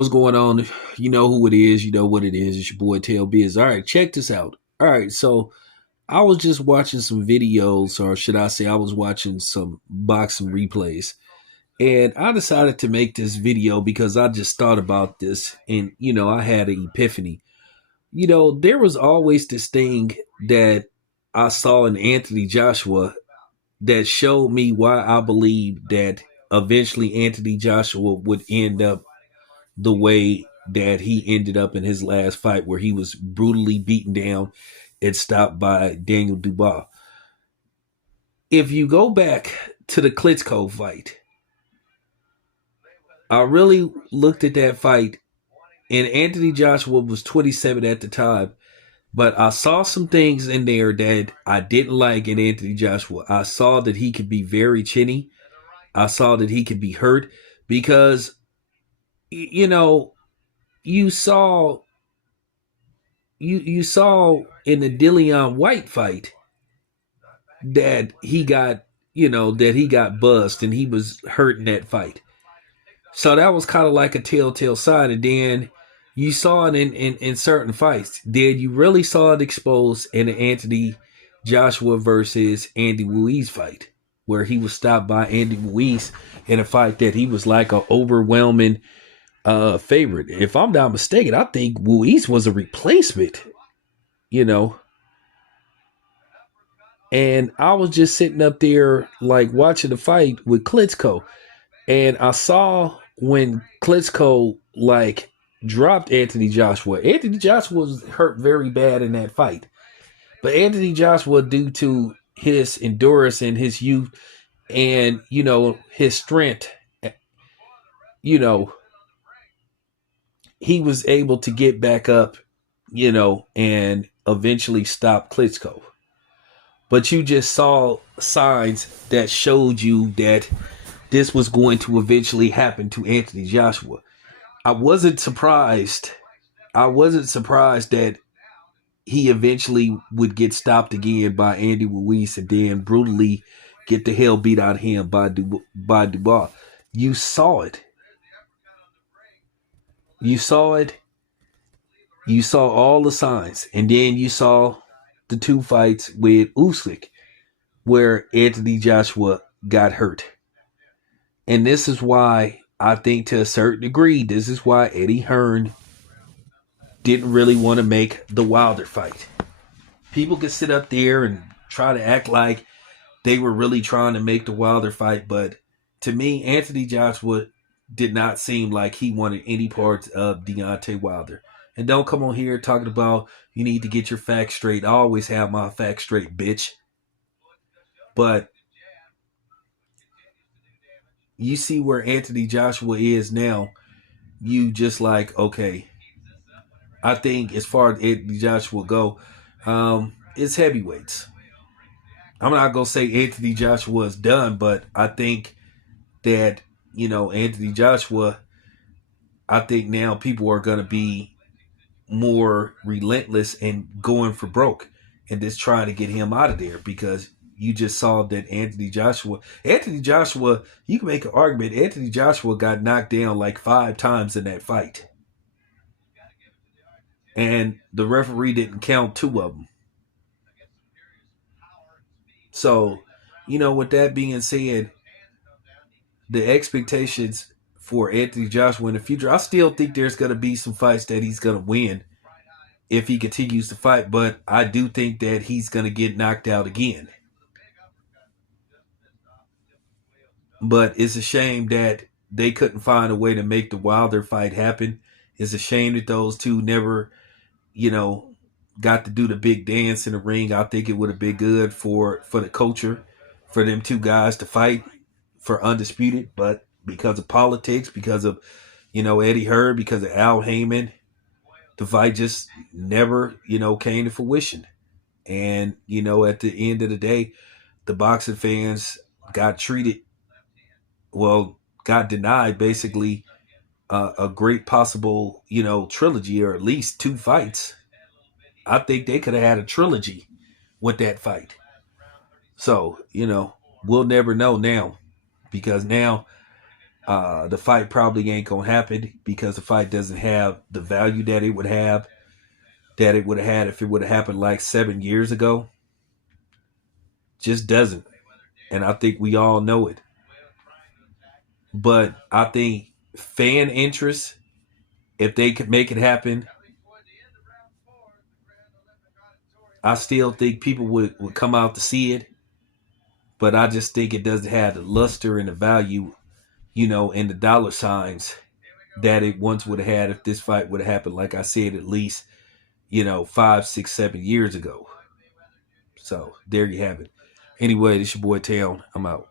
What's going on? You know who it is. You know what it is. It's your boy Tail Biz. All right, check this out. All right, so I was just watching some videos, or should I say, I was watching some boxing replays, and I decided to make this video because I just thought about this, and I had an epiphany. There was always this thing that I saw in Anthony Joshua that showed me why I believe that eventually Anthony Joshua would end up the way that he ended up in his last fight, where he was brutally beaten down and stopped by Daniel Dubois. If you go back to the Klitschko fight, I really looked at that fight, and Anthony Joshua was 27 at the time, but I saw some things in there that I didn't like in Anthony Joshua. I saw that he could be very chinny. I saw that he could be hurt because, you know, you saw you saw in the Dillian White fight that he got buzzed and he was hurt in that fight. So that was kind of like a telltale sign. And then you saw it in certain fights. Then you really saw it exposed in the Anthony Joshua versus Andy Ruiz fight, where he was stopped by Andy Ruiz in a fight that he was like an overwhelming favorite. If I'm not mistaken, I think Ruiz was a replacement, you know. And I was just sitting up there like watching the fight with Klitschko. And I saw when Klitschko like dropped Anthony Joshua. Anthony Joshua was hurt very bad in that fight. But Anthony Joshua, due to his endurance and his youth and, his strength, you know, he was able to get back up, and eventually stop Klitschko. But you just saw signs that showed you that this was going to eventually happen to Anthony Joshua. I wasn't surprised. I wasn't surprised that he eventually would get stopped again by Andy Ruiz and then brutally get the hell beat out of him by Dubois. You saw it. You saw it. You saw all the signs. And then you saw the two fights with Usyk where Anthony Joshua got hurt. And this is why I think, to a certain degree, this is why Eddie Hearn didn't really want to make the Wilder fight. People could sit up there and try to act like they were really trying to make the Wilder fight, but to me, Anthony Joshua did not seem like he wanted any parts of Deontay Wilder. And don't come on here talking about you need to get your facts straight. I always have my facts straight, bitch. But you see where Anthony Joshua is now, you just like, okay, I think as far as Anthony Joshua go, it's heavyweights. I'm not going to say Anthony Joshua is done, but I think that, Anthony Joshua, I think now people are going to be more relentless and going for broke and just trying to get him out of there, because you just saw that Anthony Joshua, you can make an argument, Anthony Joshua got knocked down like 5 times in that fight. And the referee didn't count 2 of them. So, with that being said, the expectations for Anthony Joshua in the future, I still think there's going to be some fights that he's going to win if he continues to fight, but I do think that he's going to get knocked out again. But it's a shame that they couldn't find a way to make the Wilder fight happen. It's a shame that those two never, got to do the big dance in the ring. I think it would have been good for the culture, for them two guys to fight for undisputed. But because of politics, because of, Eddie Hearn, because of Al Heyman, the fight just never, came to fruition. And, at the end of the day, the boxing fans got denied basically a great possible, trilogy, or at least 2 fights. I think they could have had a trilogy with that fight. So, we'll never know now, because now The fight probably ain't gonna happen because the fight doesn't have the value that it would have had if it would have happened like 7 years ago. Just doesn't. And I think we all know it. But I think fan interest, if they could make it happen, I still think people would come out to see it. But I just think it doesn't have the luster and the value, and the dollar signs that it once would have had if this fight would have happened, like I said, at least, 5, 6, 7 years ago. So there you have it. Anyway, this your boy Town. I'm out.